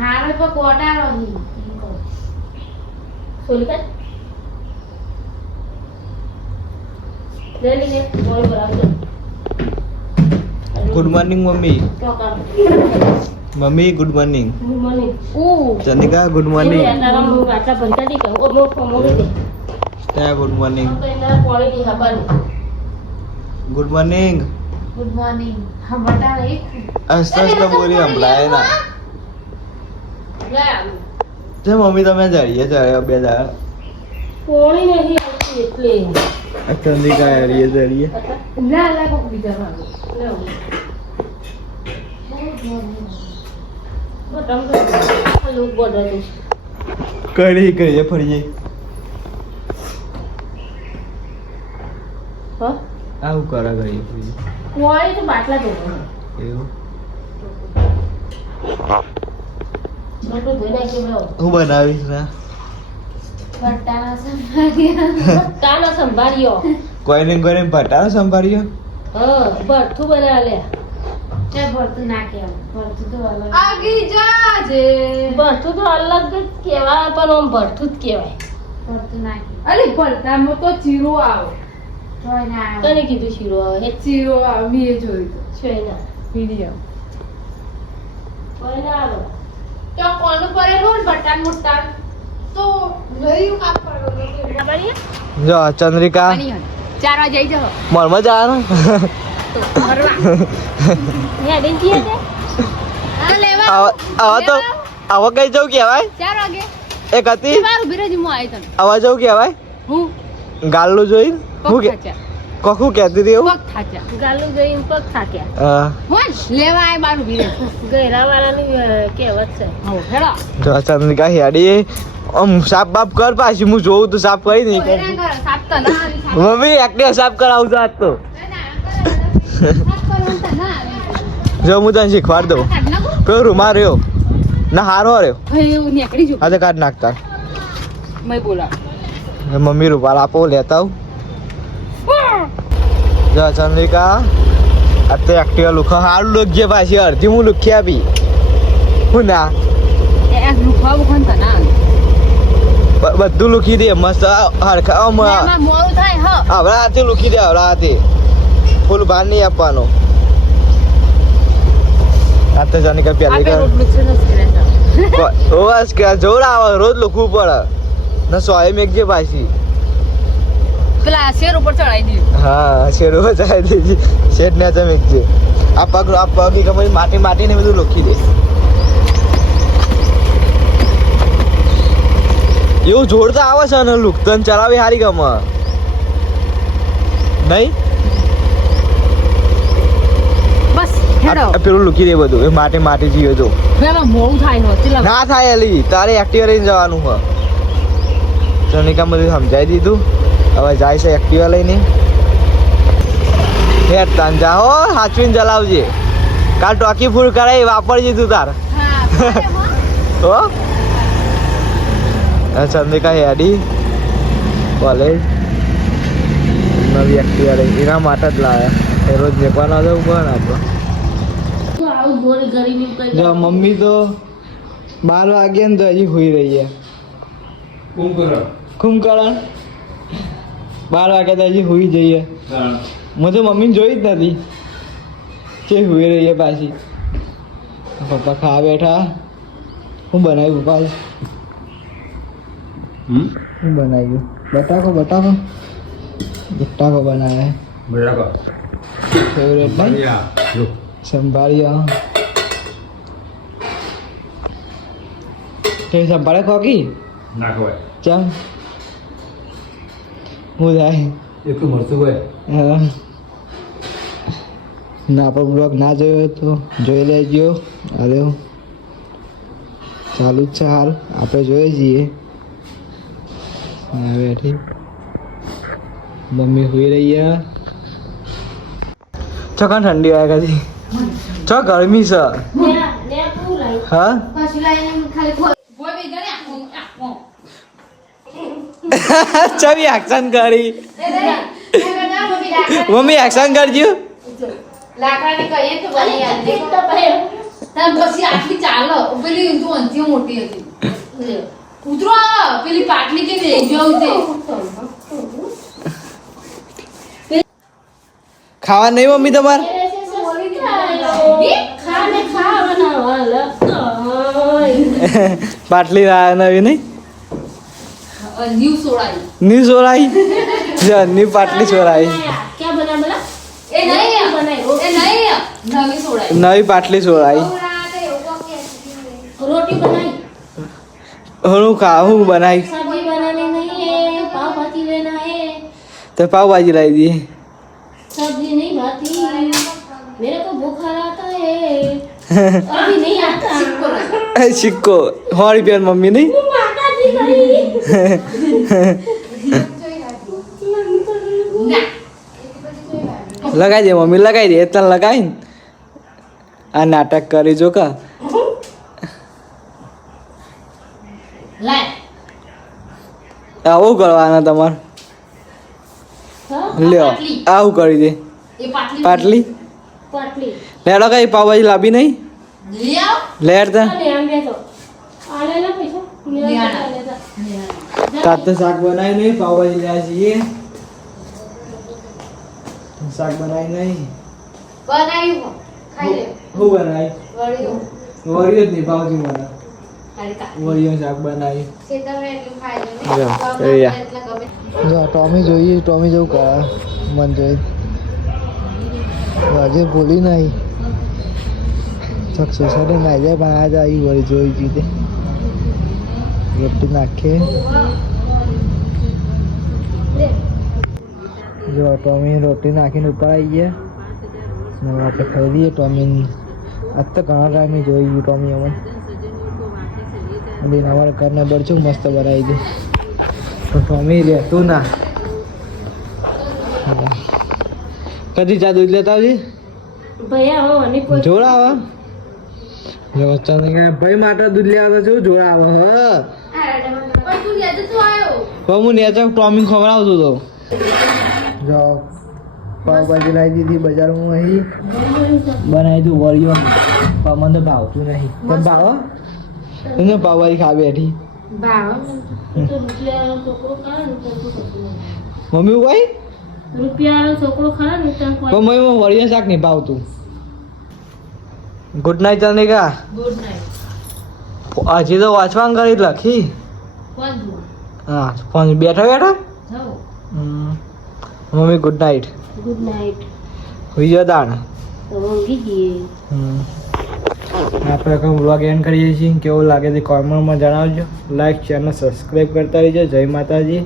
હારો તો કોટારો હી એમ કહું. સોલી કાઢ લઈ લઈએ મોડું બરાબર good morning mummy mummy good morning Chandika good morning દી કહું દે ત્યાં good morning good morning good morning હા બટા એક હસતો હસતો બોલી સંભળાય ના જે મમ્મી તમે જડીએ જડ્યા બે દાળ કોણી નહીં આવતી એટલે. આ ચંદિકા હરીએ જડીએ ના લા કોક બીજા ભાગે. તો કરી કરીએ ફરીએ. આવું કરા કરીએ ફરીએ. પાણી તો બાટલા ધોવા એવું. હું બનાવીશ ના બટાના સંભાળ્યો કોઈને કોઈને ભટાનો સંભાળ્યો હા ભરથું બનાવ્યા લે. તે ભરતું ના કેમ ભરતું તો અલગ આગી જાજે ભરથું તો અલગ જ કહેવાય પણ ભરથું જ કહેવાય. ભરતું ના અરે અલી ભરતામાં તો ચીરો આવે. તને કીધું શીરો આવે? હે? ચીરો આવે મેં જોયું તો. છે ના. વીડિયો કોઈ ના આવે તો કોનું પડેલું ને બટાન મોટા તો લઈ કાપ ખબર જો ચંદ્રિકા. ચાર વાગે જાવ જવાનું? હે તો આવા. આવા તો આવા. કઈ જવું કેવાય ચાર વાગે. એક હતી? આવી જવું કેવાય હું? ગાલ્લું જોઈ હું કે કોકું કહેતી હતી એવું? પગ થાક્યા. ગાલુ ગઈ પગ થાક્યા. હા. હું લેવા આય બાર ઊભી રહે ગયરા વાળાની કહેવત છે હો હેડા જો ચંદ્રિકા હેડી. આમ સાફ બાપ કર પાછી હું જોઉં તો સાફ કરી. નહીં. તો આવી મમ્મી એકને સાફ કરાવું છું આજ તો. તો જો હું તને શીખવાડ દઉં. પેલો રૂમા રહ્યો. ના હારો રહ્યો. આજે કાઢ નાખતા. મમ્મી રૂપાલ આપો લેતા આવું. જો ચંદ્રિકા અત્યારે એક્ટિવા લુખો હારું લુખજે પાછી અડધી હું લુખી આપી હું ના બધું લુખી દે મસ્ત હરખા આમ આ- એમાં મોડું થાય હ આવડા હાથે લુખી દે આવડા હાથે ફૂલ ભાર નહીં આપવાનો આતે જાને કે કઈ કર પહેલી રોટલું છે ને સિરેન્ડર ઓ બસ કે જોર આવે રોજ લુખવું પડે ના સોય મેઘજે પાછી પેલા શેર ઉપર ચડાઈ દીધું. હા શેરો બચાવી દીધી. શેર ને તમે મેઘજે આ પગ આ પગ કે ખબર માટી માટી ને બધું લુખી દે. એવું જોડતા આવે છે ને લુક તન ચલાવી હારી ગમે. નહીં? બસ પેલું લુકી દે બધું. એ માટી માટી જીવે તો મોડું થાય ના થાય એલી. તારે એક્ટિવા લઈને જવાનું હ. કામ બધું સમજાવી દીધું. હવે જાય છે એક્ટિવા લઈને. હે તાન જા હો હાચવીને ચલાવજે કાલ ટોકી ફૂલ કરાવી વાપરજે તું તાર. હા હો? આ ચંદ્રિકા હેડી. કોલેજ. નવી એક્ટિવા લઈ એના માટે જ લાવ્યા એ રોજ મેકવાના જવું પડે ને આપણે. જો મમ્મી તો બાર વાગ્યા ને તો હજી હોઈ રહી છે. કુંભકરણ? બાર વાગ્યા તો હજી હોઈ જઈએ. હું. તો મમ્મીને જોઈ જ નથી જે હોઈ રહીએ પાછી. પપ્પા ખાવા બેઠા. હું બનાવ્યું પપ્પા હું બનાવ્યું? બટાકો બટાકો. બટાકો બનાવે. ફેવરેટ નહીં સંભાળ્યા. તે સંભાળે કોકી? ના ખવાય ચમ. હું થાય એટલું મળતું હોય? હા. ના આપણો બ્લોગ ના જોયો હોય તો જોઈ લેજો. અરે ચાલુ જ છે હાલ. આપણે જોઈએ છીએ. હા બેઠી. મમ્મી સુઈ રહી છો કાં ઠંડી આવે કાજી છો ગરમી છે. હા? પેલી એક્શન કરી. મમ્મી એક્શન કરજો. ખાવા નહીં મમ્મી તમારે? પાટલી નવી નહીં? ન્યુ સોડાઈ ની સોરાઈ જો ની પાટલી સોરાઈ ક્યાં બના બના એ નહીં બનાવી એ નહીં નવી સોડાઈ નવી પાટલી સોરાઈ રોટી बनाई હું ખાવું બનાવી सब्जी बनाने नहीं है पाव भाजी लेना है તો પાવભાજી લાવી દઈએ सब्जी नहीं भाती मेरे को बुखार आता है अभी नहीं आता સિક્કો નથી. સિક્કો સો રૂપિયા મમ્મી લગાવી દે મમ્મી લગાવી દે. તને લગાવી ને. આ નાટક કરી જો કા. આવું કરવાના તમારે? લ્યો આવું કરી દે. પાટલી. લેડો કઈ પાવભાજી લાવી નહીં? લેડ તા. તાત શાક બનાવી નહીં પાવભાજી લ્યા છીએ શાક બનાવી નહીં. બનાવ્યું ખાઈ લે. હું બનાવી વળ્યું. વરિયો જ નહીં પાવજી મને ખાલી શાક બનાવી એટલું ખાઈ લે જો, જો ટોમી જોઈએ ટોમી જેવું કરે મન જોઈ હજે ભૂલી નહીં. સક્સેસ એટલે નાઈ જાય પણ આજે આવી વળી જોઈ જીતે રોટી નાખીએ. જો ટોમી રોટી નાખીને ઉપર આવી ગયા. ને આપણે ખાઈ લઈએ. ટોમી આજ તો ઘણા ટાઈમે જોઈ ગયું ટોમી અમે બેન અમારા ઘરને બરચું મસ્ત બનાવી દે. પણ ટોમી રહેતું ના. કદી ચા દૂધ લેતા આવજી. અને જોડા આવે. ભાઈ માટે દૂધ લેવા તો જોડા આવે હ. તું તો હું નેચા ટોમિંગ ખવડાવતો હતો જો પાવભાજી લાવી દીધી બજાર હું અહીં બનાવી તું વળ્યો પણ મને તો ભાવતું નહીં. પણ ભાવ? એને પાવભાજી ખાવી બેઠી. ભાવ? તો રૂપિયાનો છોકરો ખાય ને તો શું કરતું નહીં. મમ્મી હું કઈ રૂપિયાનો છોકરો ખાય ને પણ મમ્મી વળિયા શાક નહીં ભાવતું. ગુડ નાઇટ ગુડ નાઇટ હજી તો વાંચવાનું કરી લખી. હા ફોન બેઠા બેઠા. Mummy good night good night દાણ. તો ઊંઘી જઈએ. આપણે કંઈ વ્લોગ એન્ડ કરીએ છીએ. કેવું લાગે છે કોમેન્ટમાં જણાવજો. લાઈક ચેનલ સબસ્ક્રાઈબ કરતા રહીજો. જય માતાજી.